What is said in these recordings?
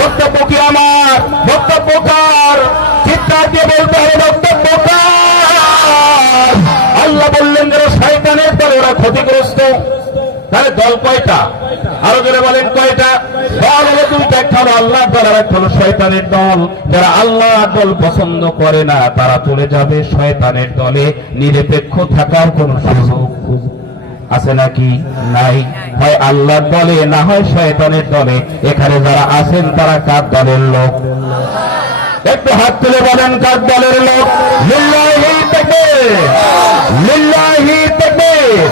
বক্তব্য কি আমার? বক্তব্য কার? চিৎকার দিয়ে বলতে হবে বক্তব্য কার? আল্লাহ বললেন যারা শয়তানের দল ওরা ক্ষতিগ্রস্ত। তাহলে দল কয়টা? আরো জোরে বলেন কয়টা? দল হলো দুইটা, একটা হলো আল্লাহর দল আর একটা হলো শয়তানের দল। যারা আল্লাহর দল পছন্দ করে না তারা চলে যাবে শয়তানের দলে। নিরপেক্ষ থাকার কোন সুযোগ আছে নাকি? নাই। হয় আল্লাহর দলে না হয় শয়তানের দলে। এখানে যারা আছেন তারা কার দলের লোক? একটু হাত তুলে বলেন কার দলের লোক? লিল্লাহি তাকবীর, লিল্লাহি তাকবীর।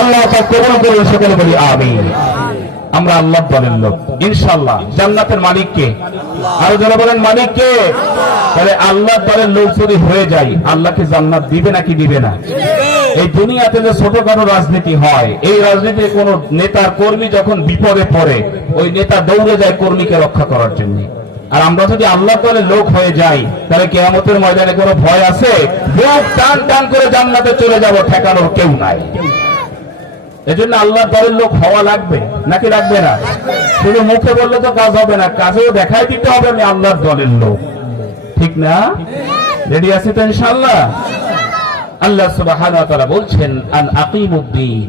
আল্লাহ পাক কবুল করুন, সকলে বলি আমিন। আমরা আল্লাহর দলের লোক ইনশাআল্লাহ। জান্নাতের মালিক কে? আরো যারা বলেন মালিক কে? তাহলে আল্লাহর দলের লোক যদি হয়ে যায় আল্লাহকে জান্নাত দিবে নাকি দিবে না? এই দুনিয়াতে যে ছোটখাটো রাজনীতি হয়, এই রাজনীতিতে কোন নেতার কর্মী যখন বিপদে পড়ে ওই নেতা দৌড়ে যায় কর্মীকে রক্ষা করার জন্য। আর আমরা যদি আল্লাহর দলের লোক হয়ে যাই তাহলে কিয়ামতের ময়দানে কোনো ভয় আছে? বুক টান টান করে জান্নাতে চলে যাব, ঠেকানোর কেউ নাই। এজন্য আল্লাহর দলের লোক হওয়া লাগবে নাকি লাগবে না? শুধু মুখে বললে তো কাজ হবে না, কাজেও দেখাই দিতে হবে আমি আল্লাহর দলের লোক, ঠিক না? রেডি আছি তো ইনশাআল্লাহ? আল্লাহ সুবহানাহু ওয়া তাআলা বলছেন আন আকিমুদ্দিন,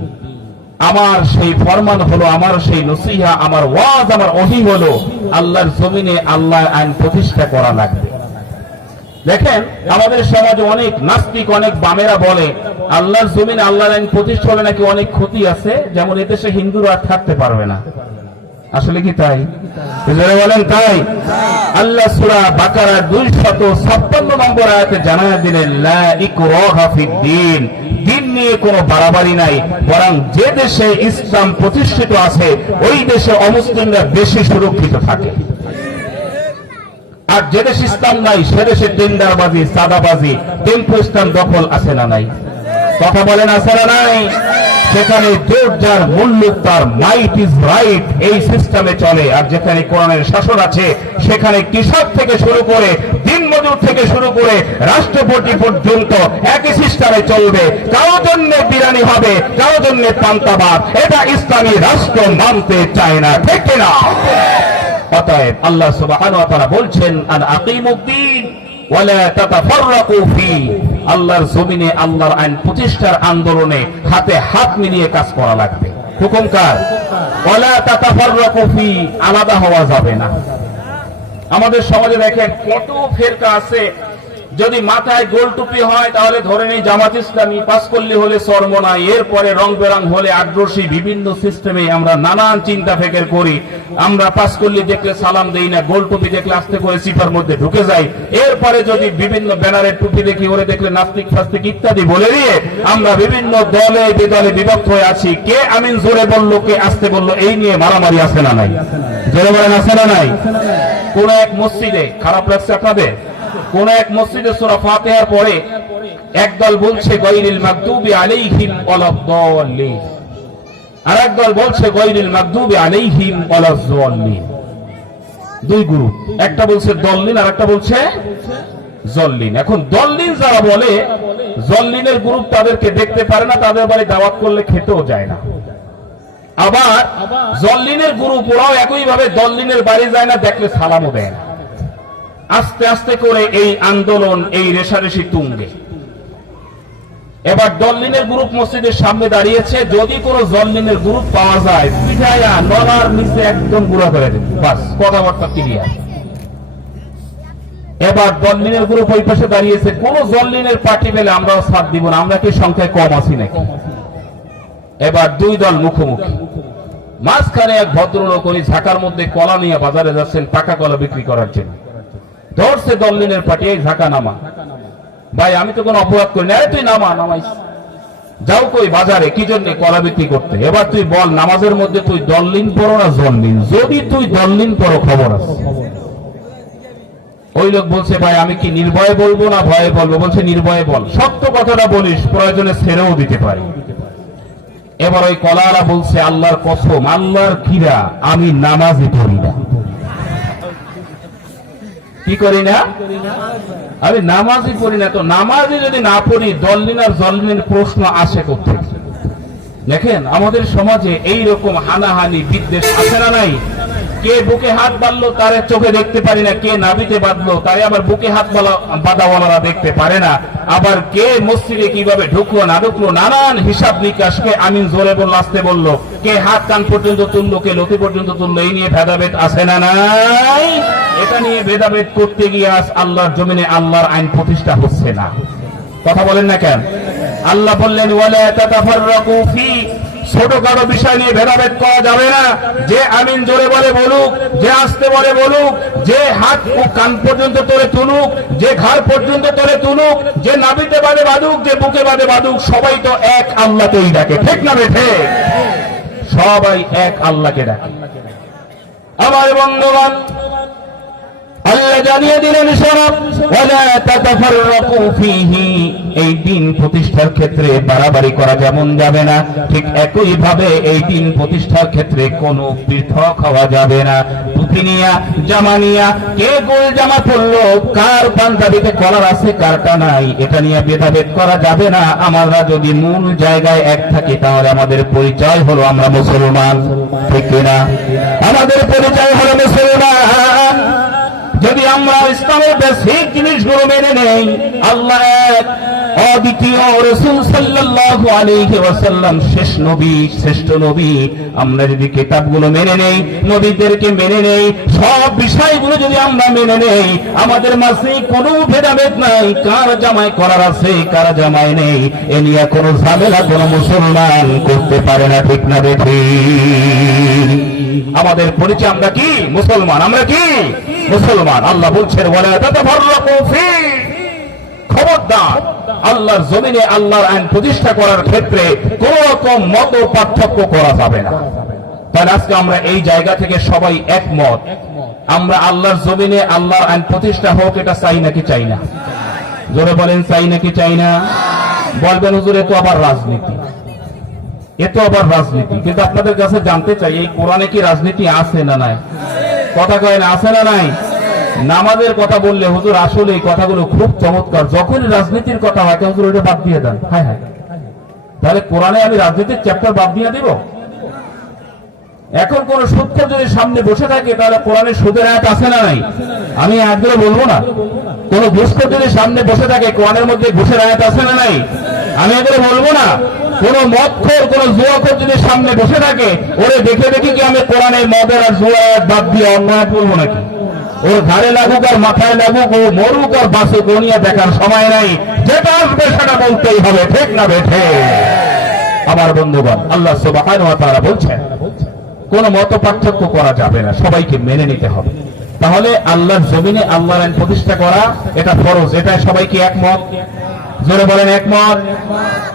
আমার সেই ফরমান হলো, আমার সেই নসিহা, আমার ওয়াজ, আমার ওহী হলো আল্লাহর জমিনে আল্লাহর আইন প্রতিষ্ঠা করা লাগবে। দেখেন আমাদের সমাজে অনেক নাস্তিক, অনেক বামেরা বলে আল্লাহর জমিনে আল্লাহর আইন প্রতিষ্ঠা হলে নাকি অনেক ক্ষতি আছে, যেমন এদেশে হিন্দুরা আর থাকতে পারবে না। আসলে কি তাই? বলেন তাই? আল্লাহ সূরা বাকারার 256 নম্বর আয়াতে জানায়া দিলেন লা ইকরাহা ফিদ্দীন, দিন নিয়ে কোনো বাড়াবাড়ি নাই, বরং যে দেশে ইসলাম প্রতিষ্ঠিত আছে ওই দেশে অমুসলিমরা বেশি সুরক্ষিত থাকে। আর যে দেশে ইসলাম নাই সে দেশে টেন্ডারবাজি, সাদাবাজি, টেম্পো স্ট্যান্ড দখল আছে না নাই? কথা বলেন আছে না নাই? সেখানে জোর যার মূল্য তার মাইট ইজ রাইট, এই সিস্টেমে চলে। আর যেখানে কোরআনের শাসন আছে সেখানে কৃষক থেকে শুরু করে দিনমজুর থেকে শুরু করে রাষ্ট্রপতি পর্যন্ত একই সিস্টেমে চলবে। কারো জন্য বিরানি হবে, কারো জন্য পান্তাবাদ। এটা ইসলামী রাষ্ট্র মানতে চায় না, ঠিক না? অতএব আল্লাহ সুবহানাহু ওয়া তাআলা বলছেন আন আকিমুদ্দিন ওয়ালা তাতাফাররাকু ফি, আল্লাহর জমিনে আল্লাহর আইন প্রতিষ্ঠার আন্দোলনে হাতে হাত মিলিয়ে কাজ করা লাগবে। হুকুম কার? ওয়ালা তাতাফাররাকু ফি, আলাদা হওয়া যাবে না। আমাদের সমাজে দেখেন কত ফেরকা আছে, যদি মাথায় গোল টুপি হয় তাহলে ধরে নেই জামাত ইসলামী, পাঁচকল্লি হলে চরমনাই, এরপরে রং বেরং হলে আগ্রসী, বিভিন্ন সিস্টেমে আমরা নানান চিন্তা ফেকের করি। আমরা পাঁচকল্লি দেখলে সালাম দেই না, গোল টুপি দেখলে আস্তে করে সিপার মধ্যে ঢুকে যাই। এরপরে যদি বিভিন্ন ব্যানারের টুপি দেখি ওরে দেখলে নাস্তিক ফাস্তিক ইত্যাদি বলে দিয়ে আমরা বিভিন্ন দলে বিদলে বিভক্ত হয়ে আছি। কে আমিন জোরে বললো, কে আস্তে বললো, এই নিয়ে মারামারি আছে না নাই? জোরে বলেন আছে না নাই? কোন এক মসজিদে, খারাপ লাগছে আপনাদের, কোন এক মসজিদে সূরা ফাতিহার পরে একদল বলছে গায়রিল মাগদুবি আলাইহিম ওয়ালাদ-দাল্লিন, আর একদল বলছে গায়রিল মাগদুবি আলাইহিম ওয়ালাজ-জাল্লিন। দুই গ্রুপ, একটা বলছে দল্লিন আর একটা বলছে জল্লিন। এখন দল্লিন যারা বলে, জল্লিনের গ্রুপ তাদেরকে দেখতে পারে না, তাদের বাড়ি দাওয়াত করলে খেতেও যায় না। আবার জল্লিনের গ্রুপ ওরাও একইভাবে দল্লিনের বাড়ি যায় না, দেখলে সালামও দেয় না। আস্তে আস্তে করে এই আন্দোলন, এই রেশারেশি তুঙ্গে। এবার দল্লিনের গ্রুপ মসজিদের সামনে দাঁড়িয়েছে, যদি কোনো জল্লিনের গ্রুপ পাওয়া যায় পিঠাইয়া নলার নিচে একদম গুঁড়া করে দেবে, বাস কথাবার্তা ক্লিয়ার। এবার দল্লিনের গ্রুপ ওই পাশে দাঁড়িয়েছে, কোন জল্লিনের পার্টি পেলে আমরাও সাথ দিব না, আমরা কি সংখ্যায় কম আছি নাকি? এবার দুই দল মুখোমুখি, মাঝখানে এক ভদ্রলোক ওই ঝাঁকার মধ্যে কলা নিয়ে বাজারে যাচ্ছেন পাকা কলা বিক্রি করার জন্য। ধরছে দল্লিনের পার্টি, এই ঝাঁকা নামা। ভাই আমি তো কোনো অপরাধ করি না, তুই নামা, নামাইস। যাও কই বাজারে, কি জন্য? কলা বিক্রি করতে। এবার তুই বল নামাজের মধ্যে তুই দল্লিন পড়ো না জল্লিন? যদি তুই দল্লিন পড়ো খবর আছে। ওই লোক বলছে ভাই আমি কি নির্ভয়ে বলবো না ভয়ে বলবো? বলছে নির্ভয়ে বল, সত্য কথাটা বলিস, প্রয়োজনে ছেড়েও দিতে পারি। এবার ওই কলাওয়ালা বলছে আল্লাহর কসম, আল্লাহর কিরা, আমি নামাজই পড়ি না। কি করি না? আমি নামাজই পড়ি না। তো নামাজই যদি না পড়ি, দল্লিন আর জল্লিনের প্রশ্ন আসে কোথায়? দেখেন আমাদের সমাজে এই রকম হানাহানি বিদ্বেষ আছে না নাই? কে বুকে হাত বাঁধলো তারে চোখে দেখতে পারি না, কে নাভিতে বাঁধলো তারে আবার বুকে হাত বাঁধাওয়ালারা দেখতে পারে না, আবার কে মসজিদে কিভাবে ঢুকলো না ঢুকলো নানান হিসাব নিকাশ, কে আমিন জোরে বললো আসতে বললো, কে হাত কান পর্যন্ত তুললো, কে লতি পর্যন্ত তুললো, এই নিয়ে ভেদাভেদ আছে না নাই? এটা নিয়ে ভেদাভেদ করতে গিয়ে আজ আল্লাহর জমিনে আল্লাহর আইন প্রতিষ্ঠা হচ্ছে না। কথা বলেন না কেন? আল্লাহ বললেন ওয়ালা তাতাফাররাকু ফি, ছোটখাটো বিষয় নিয়ে ভেদাভেদ করা যাবে না। যে আমিন জোরে বলে বলুক, যে আসতে বলে বলুক, যে হাত ও কান পর্যন্ত তোলে তুলুক, যে ঘাড় পর্যন্ত তোলে তুলুক, যে নাভিতে বাঁধে বাঁধুক, যে বুকে বাঁধে বাঁধুক, সবাই তো এক আল্লাহকেই ডাকে, ঠিক না বেঠে? সবাই এক আল্লাহকে ডাকে। আমার বন্ধুগণ, আল্লাহ জানিয়ে দিলেন শোনো, ওয়ালা তাতাফাররাকু ফীহি, এই দিন প্রতিষ্ঠার ক্ষেত্রে বাড়াবাড়ি করা যেমন যাবে না, ঠিক একই ভাবে এই দিন প্রতিষ্ঠার ক্ষেত্রে কোনো পৃথক হওয়া যাবে না। টুপি নিয়া, জামা নিয়া, কে গোল জামা পরলো, কার পাঞ্জাবিতে কলার আছে কারটা নাই, এটা নিয়ে ভেদাভেদ করা যাবে না। আমরা যদি মূল জায়গায় এক থাকি তাহলে আমাদের পরিচয় হলো আমরা মুসলমান, ঠিক কিনা? আমাদের পরিচয় হলো মুসলমান। যদি আমরা ইসলামের বেসিক জিনিসগুলো মেনে নেই, আল্লাহ এক, অদ্বিতীয়, রাসূল সাল্লাল্লাহু আলাইহি ওয়াসাল্লাম শেষ নবী, শ্রেষ্ঠ নবী, আমরা যদি কিতাবগুলো মেনে নেই, নবীদেরকে মেনে নেই, সব বিষয়গুলো যদি আমরা মেনে নেই, আমাদের মাঝে কোনো ভেদাভেদ নাই, কার জামায় করার আছে কার জামায় নেই, এ নিয়ে কোনো ঝামেলা কোনো মুসলমান করতে পারে না, ঠিক না বেঠি? আমাদের পরিচয় আমরা কি? মুসলমান। আমরা কি? মুসলমান। আল্লাহ বলছেন ওয়ালা তাতাফাররাকু ফী, খবরদার আল্লাহর জমিনে আল্লাহর আইন প্রতিষ্ঠা করার ক্ষেত্রে কোন রকম মত পার্থক্য করা যাবে না। তাহলে আজকে আমরা এই জায়গা থেকে সবাই একমত, আমরা আল্লাহর জমিনে আল্লাহর আইন প্রতিষ্ঠা হোক, এটা চাই নাকি চাই না? জোরে বলেন, চাই নাকি চাই না? বলবেন হুজুর এ তো আবার রাজনীতি, এ তো আবার রাজনীতি। কিন্তু আপনাদের কাছে জানতে চাই, এই কোরআনে কি রাজনীতি আছে না নাই? কথা কয় না, আছে না নাই? নামাজের কথা বললে হুজুর আসলে এই কথাগুলো খুব চমৎকার, যখনই রাজনীতির কথা হয় হুজুর ওটা বাদ দিয়ে দেন। হ্যাঁ হ্যাঁ, তাহলে কোরআনে আমি রাজনীতির চ্যাপ্টার বাদ দিয়ে দিব? এখন কোন সুদখোর যদি সামনে বসে থাকে তাহলে কোরআনের সুদের আয়াত আছে না নাই? আমি একদম বলবো না। কোন ঘুষখোর যদি সামনে বসে থাকে কোরআনের মধ্যে ঘুষের আয়াত আছে না নাই? আমি একদম বলবো না। কোন মদখোর, কোন জুয়াখোর যদি সামনে বসে থাকে, ওরে দেখে দেখি কি আমি কোরআনের মদের আর জুয়া বাদ দিয়ে অন্য আয়াত বলবো নাকি? ওর ঘাড়ে লাগুক আর মাথায় লাগুক, ও মরুক আর বাসুক, ও নিয়ে দেখার সময় নাই, যেটা আসবে সেটা বলতেই হবে, ঠিক না বেঠে? আমার বন্ধুগণ, আল্লাহ সুবহানাহু ওয়া তাআলা বলছেন কোন মত পার্থক্য করা যাবে না, সবাইকে মেনে নিতে হবে। তাহলে আল্লাহর জমিনে আল্লাহর আইন প্রতিষ্ঠা করা এটা ফরজ, এটা সবাইকে একমত? জোরে বলেন একমত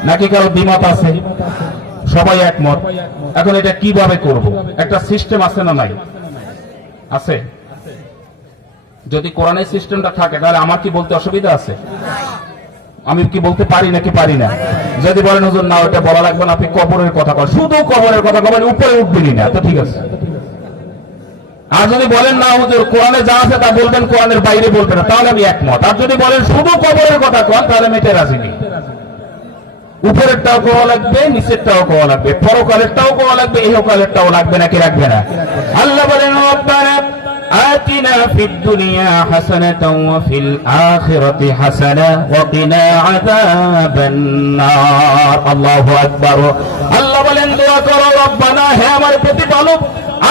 নাকি কারো দ্বিমত আছে? সবাই একমত। এখন এটা কিভাবে করব? একটা সিস্টেম আছে না নাই? আছে। যদি কোরআনের সিস্টেমটা থাকে তাহলে আমার কি বলতে অসুবিধা আছে? আমি কি বলতে পারি নাকি পারি না? যদি বলেন হুজুর না ওটা বলা লাগবে না, আপনি কবরের কথা বলেন, শুধু কবরের কথা বলেন, উপরে উঠবেনই না, তো ঠিক আছে। আর যদি বলেন না হুজুর কোরআনে যা আছে তা বলবেন, কোরআনের বাইরে বলবেন না, তাহলে আমি একমত। আর যদি বলেন শুধু কবরের কথা কন, তাহলে আমি এটা রাজি নেই। উপরেরটাও কোয়া লাগবে, নিচেরটাও কোয়া লাগবে, পরকালেরটাও কোয়া লাগবে, ইহকালেরটাও লাগবে, নাকি রাখবে না? আল্লাহ বলেন রব্বানা آتنا في الدنيا حسنة وفي الآخرة حسنة وقنا عذاب النار الله أكبر الله বলেন দোয়া করো রব্বানা, হে আমার প্রতিপালক,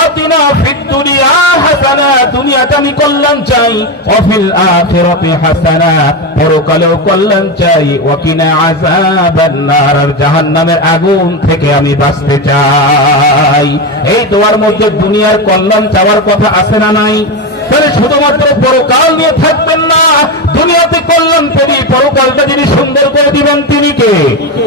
আতিনা ফিদ দুনিয়া হাসানা, দুনিয়াতে আমি কল্যাণ চাই, ওয়া ফিল আখিরাতি হাসানা, পরকালেও কল্যাণ চাই, ওয়া কিনা আযাবান নার, আর জাহান্নামের আগুন থেকে আমি বাঁচতে চাই। এই দোয়ার মধ্যে দুনিয়ার কল্যাণ চাওয়ার কথা আছে না নাই? তাহলে শুধুমাত্র পরকাল নিয়ে থাকবেন না, দুনিয়াতে কল্যাণ পেরি, পরকালটা যিনি সুন্দর করে দিবেন তিনি কে?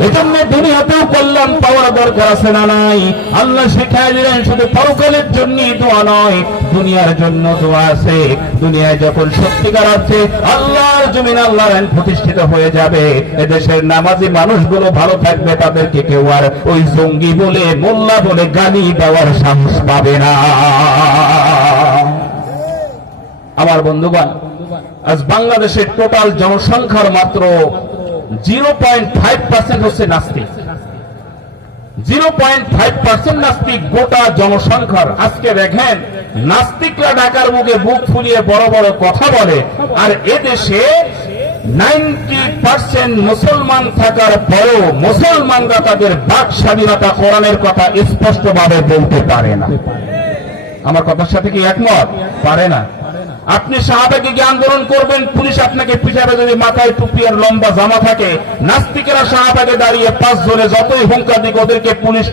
এজন্য দুনিয়াতেও কল্যাণ পাওয়ার দরকার আছে না নাই? আল্লাহ শিখাই দিলেন শুধু পরকালের জন্য দোয়া নয়, দুনিয়ার জন্য দোয়া আছে। দুনিয়ায় যখন সত্যিকার আছে আল্লাহর জমিন আল্লাহর আইন প্রতিষ্ঠিত হয়ে যাবে, এদেশের নামাজি মানুষগুলো ভালো থাকবে, তাদেরকে কেউ আর ওই জঙ্গি বলে, মোল্লা বলে গালি দেওয়ার সাহস পাবে না। আমার বন্ধুগণ, আজ বাংলাদেশের টোটাল জনসংখ্যার মাত্র 0.5% হচ্ছে নাস্তিক। 0.5% নাস্তিক গোটা জনসংখ্যার। আজকে দেখেন নাস্তিকরা ঢাকার বুকে বুক ফুলিয়ে বড় বড় কথা বলে, আর এদেশে 90% মুসলমান থাকার পরেও মুসলমানরা তাদের বাক স্বাধীনতা কোরআনের কথা স্পষ্টভাবে বলতে পারে না। আমার কথার সাথে কি একমত? পারে না। আপনি সাহাবাকে কি আন্দোলন করবেন, পুলিশ আপনাকে পিছাবে যদি মাথায় টুপি আর লম্বা জামা থাকে? নাস্তিকেরা সাহাবাকে দাঁড়িয়ে 5 জনে যতই হুঙ্কার দিক ওদেরকে পুলিশ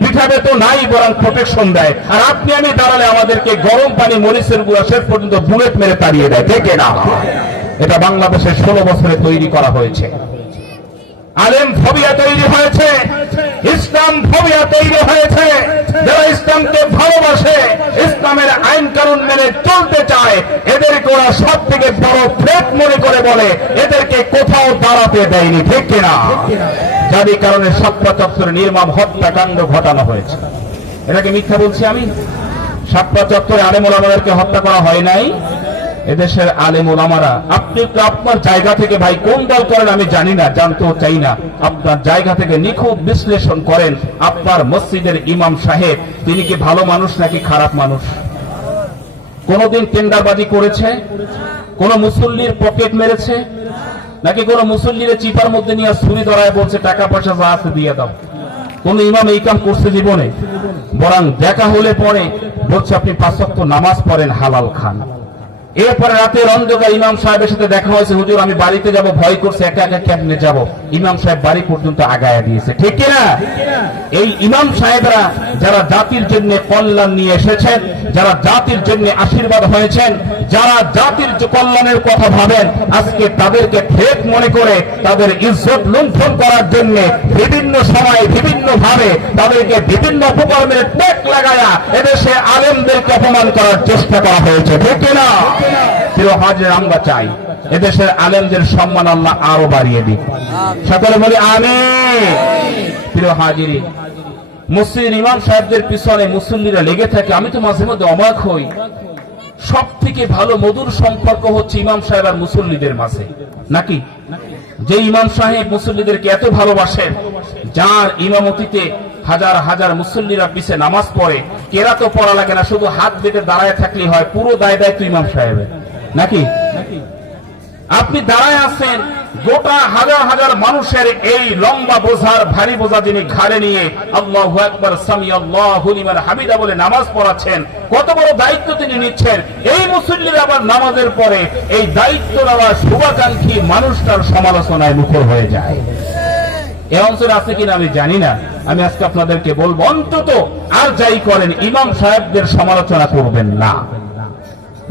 পিঠাবে তো নাই, বরং প্রোটেকশন দেয়। আর আপনি আমি দাঁড়ালে আমাদেরকে গরম পানি মরিচের গুঁড়া শেষ পর্যন্ত বুলেট মেরে তাড়িয়ে দেয়। দেখে না, এটা বাংলাদেশে 16 বছরে তৈরি করা হয়েছে। আলেম ফোবিয়া তৈরি হয়েছে, ইসলাম ফোবিয়া তৈরি হয়েছে। যারা ইসলামকে ভালোবাসে, ইসলামের আইন কানুন মেনে চলতে চায়, এদেরকে ওরা সব থেকে বড় থ্রেট মনে করে বলে এদেরকে কোথাও দাঁড়াতে দেয়নি। ঠিক কিনা? যার কারণে শাপলা চত্বরে নির্মম হত্যাকাণ্ড ঘটানো হয়েছে। এটাকে মিথ্যা বলছি আমি? শাপলা চত্বরে আলেম ওলামাদেরকে হত্যা করা হয় নাই? এদেশের আলেম ওলামারা, আপনি তো আপনার জায়গা থেকে, ভাই কোন দল করেন আমি জানি না, জানতেও চাই না, আপনার জায়গা থেকে নিখুঁত বিশ্লেষণ করেন আপনার মসজিদের ইমাম সাহেব তিনি কি ভালো মানুষ নাকি খারাপ মানুষ? কোনদিন টেন্ডারবাজি করেছে? কোন মুসল্লির পকেট মেরেছে? নাকি কোন মুসল্লির চিপার মধ্যে নিয়ে ছুরি ধরায় বলছে টাকা পয়সা যা আছে দিয়ে দাও? কোন ইমাম এই কাম করছে জীবনে? বরং দেখা হলে পরে বলছে আপনি 5 ওয়াক্ত নামাজ পড়েন, হালাল খান। এরপরে রাতের অন্ধকার ইমাম সাহেবের সাথে দেখা হয়েছে, হুজুর আমি বাড়িতে যাব, ভয় করছে, একা একা কেমনে যাব? ইমাম সাহেব বাড়ি পর্যন্ত আগায়া দিয়েছে। ঠিক কিনা? এই ইমাম সাহেবরা যারা জাতির জন্য কল্যাণ নিয়ে এসেছেন, যারা জাতির জন্য আশীর্বাদ হয়েছেন, যারা জাতির কল্যাণের কথা ভাবেন, আজকে তাদেরকে ফেক মনে করে তাদের ইজ্জত লুণ্ঠন করার জন্য বিভিন্ন সময় বিভিন্ন ভাবে তাদেরকে বিভিন্ন অপকর্মের টেক লাগায়া এদেশে আলেমদেরকে অপমান করার চেষ্টা করা হয়েছে। ঠিক কিনা? প্রিয় হাজির, আমরা চাই এদেশের আলেমদের সম্মান আল্লাহ আরো বাড়িয়ে দিক। সকলে বলি আমিন। প্রিয় হাজির, মসজিদের ইমাম সাহেবদের পিছনে মুসল্লিরা লেগে থাকে। আমি তো মাঝে মধ্যে অবাক হই, সব থেকে ভালো মধুর সম্পর্ক হচ্ছে ইমাম সাহেব আর মুসল্লিদের মাঝে, নাকি? যে ইমাম সাহেব মুসল্লিদেরকে এত ভালোবাসেন, যার ইমামতিতে হাজার হাজার মুসল্লিরা পিছে নামাজ পড়ে, কেরা তো পড়া লাগে না, শুধু হাত বেঁধে দাঁড়ায় থাকলেই হয়, পুরো দায় দায়িত্ব ইমাম সাহেবের, নাকি? আপনি দাঁড়ায় আছেন, গোটা হাজার হাজার মানুষের এই লম্বা বোঝার ভারী বোঝা যিনি ঘাড়ে নিয়ে আল্লাহু আকবার সামিআল্লাহু লিমান হামিদা বলে নামাজ পড়াচ্ছেন, কত বড় দায়িত্ব তিনি নিচ্ছেন। এই মুসল্লিরা আবার নামাজের পরে এই দায়িত্ব নেওয়ার শুভাকাঙ্ক্ষী মানুষটার সমালোচনায় মুখর হয়ে যায়। এ অঞ্চলে আছে কিনা আমি জানি না। আমি আজকে আপনাদেরকে বলবো, অন্তত আর যাই করেন ইমাম সাহেবদের সমালোচনা করবেন না।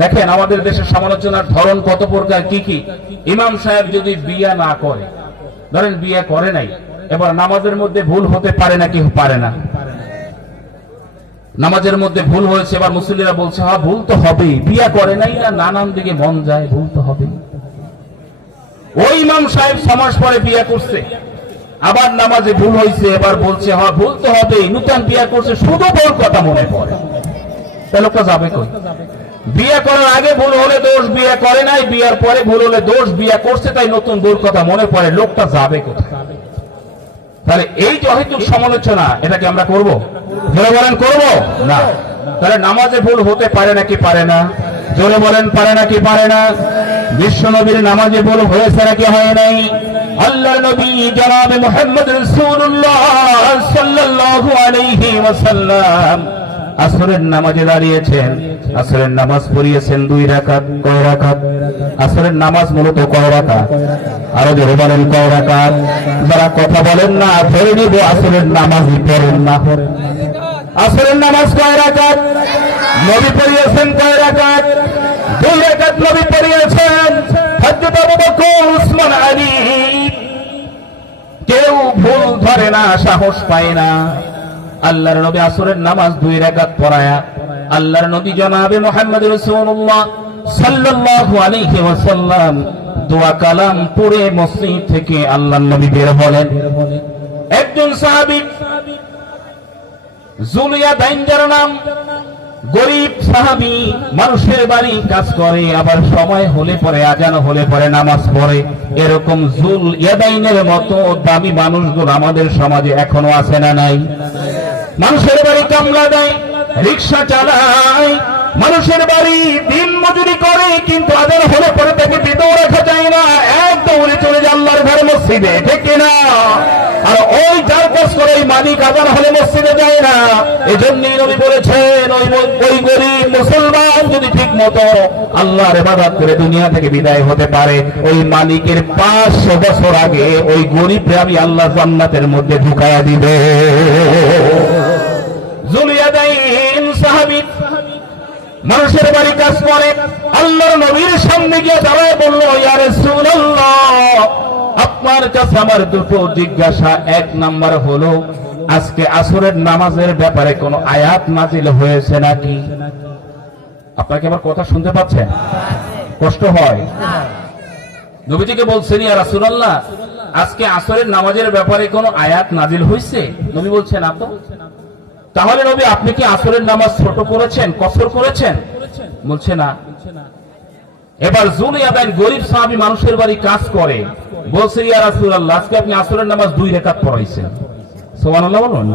দেখেন আমাদের দেশের সমালোচনার ধরন কত প্রকার, কি কি। ইমাম সাহেব যদি বিয়া না করে, ধরেন বিয়ে করে নাই, এবার নামাজের মধ্যে ভুল হতে পারে নাকি পারে না? নামাজের মধ্যে ভুল হয়েছে, এবার মুসল্লিরা বলছে হ্যাঁ ভুল তো হবেই, বিয়া করে নাই না, নানান দিকে মন যায়, ভুল তো হবেই। ওই ইমাম সাহেব 6 মাস পরে বিয়ে করছে, আবার নামাজে ভুল হয়েছে, এবার বলছে হ্যাঁ ভুল তো হবেই, নতুন বিয়ে করছে, শুধু ভুল কথা মনে পড়ে। তাহলে লোকটা যাবে কই? বিয়ে করার আগে ভুল হলে দোষ, বিয়ে করে নাই, বিয়ের পরে ভুল হলে দোষ, বিয়ে করছে তাই নতুন ভুল কথা মনে পড়ে, লোকটা যাবে কোথায়? তাহলে এই যে অহেতুক সমালোচনা, এটাকে আমরা করবো? জোরে বলেন করবো না। তাহলে নামাজে ভুল হতে পারে নাকি পারে না? জোরে বলেন পারে নাকি পারে না? বিশ্ব নবীর নামাজে ভুল হয়েছে নাকি হয় নাই? আল্লাহর নবী জনাবে মুহাম্মদ রাসূলুল্লাহ সাল্লাল্লাহু আলাইহি ওয়াসাল্লাম আসরের নামাজে দাঁড়িয়েছেন, আসরের নামাজ পড়িয়েছেন 2 রাকাত। কয় রাকাত? আসরের নামাজ মূলত কয় রাকাত? আরো জোরে বলেন কয় রাকাত? যারা কথা বলেন না ধরে নিব আসরের নামাজই পড়েন না। আসরের নামাজ কয় রাকাত? নবী পড়িয়েছেন কয় রাকাত? 2 রাকাত নবী পড়িয়েছেন। হযরত আবু বকর, উসমান, আলী কেউ ভুল ধরে না, সাহস পায় না। আল্লাহর নবী আসরের নামাজ 2 রাকাত পড়ায়া আল্লাহর নবী জনাবে মুহাম্মদ রাসূলুল্লাহ সাল্লাল্লাহু আলাইহি ওয়াসাল্লাম দোয়া কালাম পড়ে মসজিদ থেকে আল্লাহর নবী বের হলেন। একজন সাহাবী জুলিয়া দাইন যার নাম, গরিব সাহাবী মানুষের বাড়ি কাজ করে, আবার সময় হলে পরে আজান হলে পরে নামাজ পড়ে। এরকম জুল ইয়াদাইনের মতো দামি মানুষগুলো আমাদের সমাজে এখনো আছে না নাই? মানুষের বাড়ি কামলা দেয়, রিক্সা চালায়, মানুষের বাড়ি দিন মজুরি করে, কিন্তু আজান হলে পরে তাকে বিদেও রাখা যায় না, এক দৌড়ে চলে যায় আল্লাহর ঘরে মসজিদে, ঠিক কিনা? আর ওই যার কাজ করে ওই মালিক আজান হলে মসজিদে যায় না। এজন্যই নবী বলেছেন ওই গরিব মুসলমান যদি ঠিক মতো আল্লাহর ইবাদত করে দুনিয়া থেকে বিদায় হতে পারে, ওই মালিকের 500 বছর আগে ওই গরিবকে আমি আল্লাহ জান্নাতের মধ্যে ঢুকায়া দিবে। জুলিয়াদাইন সাহাবী মানুষের বাড়ি কাজ করে, আল্লাহর নবীর সামনে গিয়ে দাঁড়ায় বলল, ইয়া রাসূলুল্লাহ, আপনার কাছে আমার দুটো জিজ্ঞাসা। এক নাম্বার হলো, আজকে আসরের নামাজের ব্যাপারে কোন আয়াত নাজিল হয়েছে নাকি? আপনাকে আমার কথা শুনতে পাচ্ছেন? কষ্ট হয়? নবীজিকে বলছেন, ইয়া রাসূলুল্লাহ, আজকে আসরের নামাজের ব্যাপারে কোন আয়াত নাজিল হয়েছে? নবী বলছেন, আপনি তাহলে নবী আপনি কি আসরের নামাজ ছোট করেছেন, কসর করেছেন? বলছে না। এবার জুলিয়াদাইন গরিব সাহাবী মানুষের বাড়ি কাজ করে, বলছে, ইয়া রাসূলুল্লাহ, আজকে আপনি আসরের নামাজ 2 রাকাত পড়াইছেন। সুবহানাল্লাহ বলুন।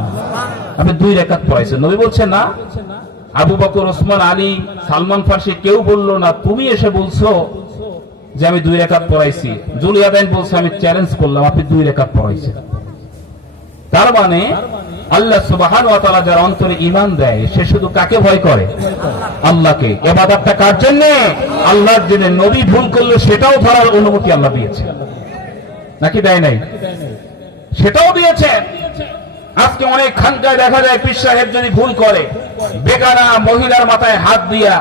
আপনি 2 রাকাত পড়াইছেন। নবী বলছেন না। আবু বকর, ওসমান, আলী, সালমান ফারসি কেউ বলল না, তুমি এসে বলছো যে আমি 2 রাকাত পড়াইছি। জুলিয়াদাইন বলছে, আমি চ্যালেঞ্জ করলাম, আপনি 2 রাকাত পড়াইছেন। তার মানে আল্লাহ সুবহানাহু ওয়া তাআলা যার অন্তরে ঈমান দেয়, সে শুধু কাকে ভয় করে? আল্লাহকে। ইবাদতটা কার জন্য? আল্লাহর জন্য। নবী ভুল করলে সেটাও ধরার অনুমতি আল্লাহ দিয়েছে, নাকি দেয় নাই? সেটাও দিয়েছে। আজকে অনেক খানকায় দেখা যায় পীর সাহেব যদি ভুল করে, বেগানা মহিলার মাথায় হাত দিয়া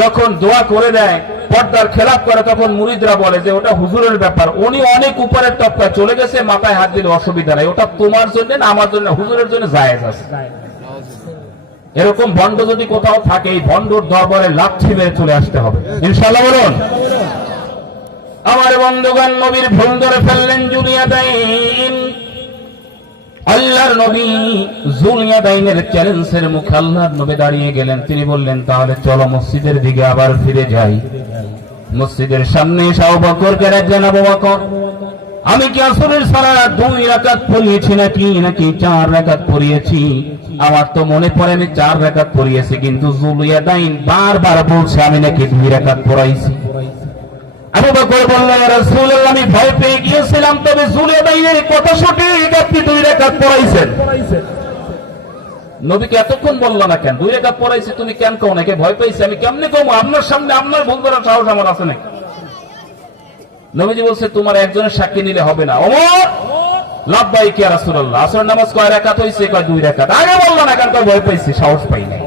যখন দোয়া করে দেয়, পর্দার খেলাপ করে, তখন মুরিদরা বলে যে ওটা হুজুরের ব্যাপার, উনি অনেক উপরের টপকায় চলে গেছে, মাথায় হাত দিলে অসুবিধা নাই, ওটা তোমার জন্য না আমার জন্য, হুজুরের জন্য জায়েজ আছে। এরকম ভণ্ড যদি কোথাও থাকে, এই ভণ্ডর দরবারে লাথি মেরে চলে আসতে হবে, ইনশাআল্লাহ বলুন। আমার বন্ধুগণ, নবীর ভুল ধরে ফেললেন জুলিয়াদাইন। আল্লাহর নবী জুলিয়াদাইনের চ্যালেঞ্জের মুখে আল্লাহর নবী দাঁড়িয়ে গেলেন। তিনি বললেন, তাহলে চলো মসজিদের দিকে আবার ফিরে যাই। মসজিদের সামনে আবু বকরকে ডাকলেন, আবু বকর, আমি কি আসরের সালাত 2 রাকাত পড়িয়েছি নাকি 4 রাকাত পড়িয়েছি? আমার তো মনে পড়ে আমি 4 রাকাত পড়িয়েছি, কিন্তু জুলিয়াদাইন বারবার বলছে আমি নাকি 2 রাকাত পড়াইছি। আবু বকর বললেন, ইয়া রাসূলুল্লাহ, আমি ভয় পেয়ে গিয়েছিলাম, তবে জুলিয়াদাইনের কথা সঠিক, আপনি 2 রাকাত পড়াইছেন। নবীকে এতক্ষণ বললো না কেন? 2 রাকাত পড়াইছি, তুমি কেন কও নাকি? ভয় পাইছি, আমি কেমনে কম? আপনার সামনে আপনার ভুল করার সাহস আমার আছে নাকি? নবীজি বলছে, তোমার একজনের সাক্ষী নিলে হবে না। ওমর, লাব্বাইক ইয়া রাসূলুল্লাহ, আসরের নামাজ কয় রাকাত হইছে? কয় 2 রাকাত। আগে বললো না কেন? ভয় পাইছি, সাহস পাই নাই।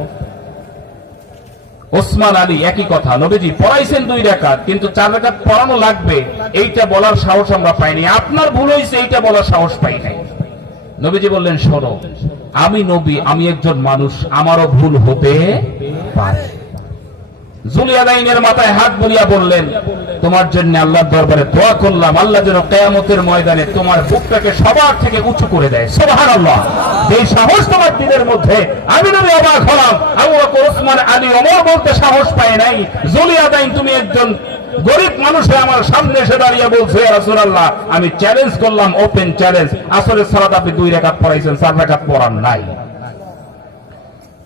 ওসমান, আলী একই কথা, নবীজি পড়াইছেন 2 রাকাত, কিন্তু 4 রাকাত পড়ানো লাগবে, এইটা বলার সাহস আমরা পাইনি। আপনার ভুল হয়েছে, এইটা বলার সাহস পাই নাই। নবীজি বললেন, শোনো, আমি নবী, আমি একজন মানুষ, আমারও ভুল হতে পারে। জুলিয়াদাইনের মাথায় হাত বুলিয়ে বললেন, তোমার জন্য আল্লাহর দরবারে দোয়া করলাম, আল্লাহ যেন কিয়ামতের ময়দানে তোমার বুকটাকে সবার থেকে উঁচু করে দেয়। সুবহানাল্লাহ। এই সাহস তোমার দিলের মধ্যে। আমি নবী অবাক হলাম, আবু বকর, ওসমান, আলী, ওমর বলতে সাহস পায় নাই। জুলিয়াদাইন তুমি একজন গরিব মানুষ আমার সামনে এসে দাঁড়িয়ে বলছে, ইয়া রাসূলুল্লাহ, আমি চ্যালেঞ্জ করলাম, ওপেন চ্যালেঞ্জ, আসরের সালাত আপনি 2 রাকাত পড়াইছেন, 4 রাকাত পড়ান নাই।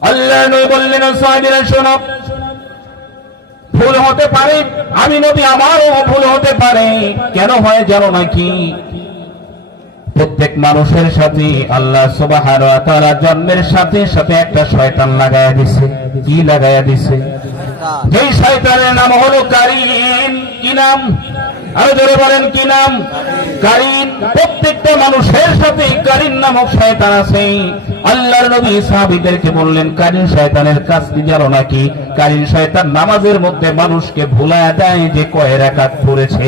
আল্লাহ নবী বললেন, সাহাবীরা শোনো, ভুল হতে পারে, আমি নবী, আমারও ভুল হতে পারে। কেন হয় জানো নাকি? প্রত্যেক মানুষের সাথে আল্লাহ সুবহানাহু ওয়া তাআলা জন্মের সাথে সাথে একটা শয়তান লাগায়া দিছে। কি লাগায়া দিছে? যেই শয়তানের নাম হলো কারিন। কি নাম? আরো জোরে বলেন, কি নাম? কারিন। প্রত্যেকটা মানুষের সাথে কারিন নামক শয়তান আছে। আল্লাহর নবী সাহাবীদেরকে বললেন, কারিন শয়তানের কাজ কি জানো নাকি? কারিন শয়তান নামাজের মধ্যে মানুষকে ভুলায়া দেয় যে কয় রাকাত পড়েছে।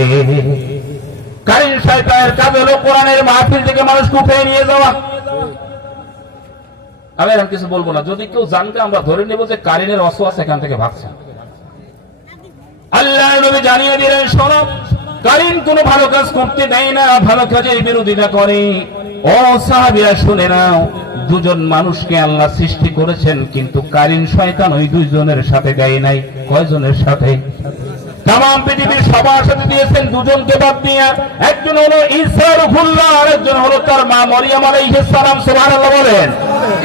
কারিন শয়তানের কাজ হলো কোরআনের মাহফিল থেকে মানুষকে উঠিয়ে নিয়ে যাওয়া। আমি আর কিছু বলবো না, যদি কেউ জানতে আমরা ধরে নেব যে কারিনের ওয়াসওয়াসা এখান থেকে ভাগছে। আল্লাহর নবী জানিয়ে দিলেন, শোনো, কারিন কোনো ভালো কাজ করতে দেয় না, ভালো কাজের বিরোধিতা করে। ও সাহাবীরা শুনে নাও, দুজন মানুষকে আল্লাহ সৃষ্টি করেছেন, কিন্তু কারিন শয়তান ওই দুইজনের সাথে দেয় নাই। কয়জনের সাথে? তাম পৃথিবীর সবার সাথে দিয়েছেন দুজনকে বাদ দিয়ে। একজন হলো ঈসা রূহুল্লাহ, আর একজন হলো তার মা মরিয়ম আলাইহিস সালাম। সুবহানাল্লাহ বলেন।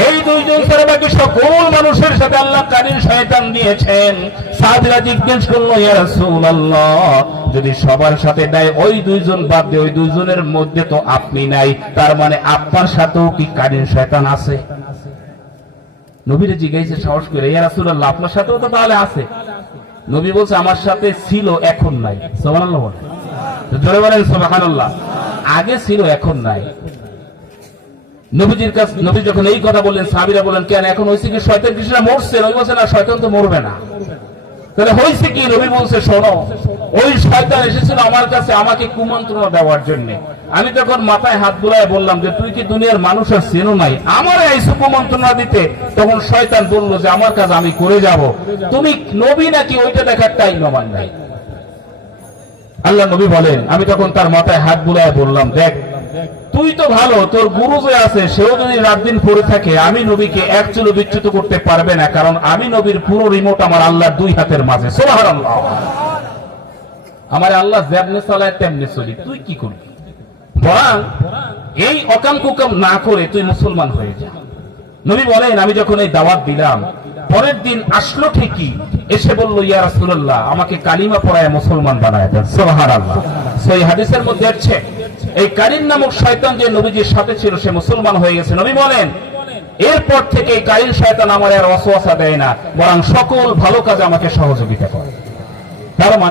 এই দুইজন ছাড়া বাকি সকল মানুষের সাথে আল্লাহ কারিন শয়তান দিয়েছেন। সাহাবীরা জিজ্ঞেস করলো, ইয়া রাসূলুল্লাহ, যদি সবার সাথে দেয় ওই দুইজন বাদ দিয়ে ওই দুইজনের মধ্যে তো আপনি নাই, তার মানে আপনার সাথেও কি কারিন শয়তান আছে? নবীরে জিজ্ঞাসা সাহস করে, ইয়া রাসূলুল্লাহ, আপনার সাথেও তো তাহলে আছে? নবী বলছে, আমার সাথে ছিল, এখন নাই। সুবহানাল্লাহ বলেন, জোরে বলেন সুবহানাল্লাহ। আগে ছিল, এখন নাই। নবীজির কাছে নবী যখন এই কথা বললেন, সাহাবীরা বলেন, কেন এখন হয়েছে কি শয়তান কিছুটা মরছে? নবী বলছে, না, শয়তান তো মরবে না। তাহলে হয়েছে কি? নবী বলছে, শোনো, ওই শয়তান এসেছিল আমার কাছে আমাকে কুমন্ত্রণা দেওয়ার জন্য। আমি তখন মাথায় হাত বুলায় বললাম যে, তুই কি দুনিয়ার মানুষ আর চেনো নাই? আমার এই কুমন্ত্রণা দিতে। তখন শয়তান বলল যে, আমার কাজ আমি করে যাব, তুমি নবী নাকি ওইটা দেখার টাইম আমার নাই। আল্লাহ নবী বলেন, আমি তখন তার মাথায় হাত বুলায় বললাম, দেখ, তুই তো ভালো, তোর গুরু যে আছে সেও যদি রাত দিন পড়ে থাকে, আমি নবীকে এক চুলো বিচ্যুত করতে পারবে না, কারণ আমি নবীর পুরো রিমোট আমার আল্লাহর দুই হাতের মাঝে। সুবহানাল্লাহ। আমার আল্লাহ যেমনে চালায় তেমনি চলি, তুই কি করবি? বরং এই অকাম কুকাম না করে তুই মুসলমান হয়ে যা। নবী বলেন, আমি যখন এই দাওয়াত দিলাম, পরের দিন আসলো ঠিকই, এসে বলল, ইয়া রাসূলুল্লাহ, আমাকে কালিমা পড়ায় মুসলমান বানায় দেন। সুবহানাল্লাহ। সেই হাদিসের মধ্যে আছে, এই কারিন নামক শয়তান যে নবীজির সাথে ছিল সে মুসলমান হয়ে গেছে। নবী বলেন, এরপর থেকে এই কারিন শয়তান আমার আর ওয়াসওয়াসা দেয় না, বরং সকল ভালো কাজে আমাকে সহযোগিতা করে। তার মানে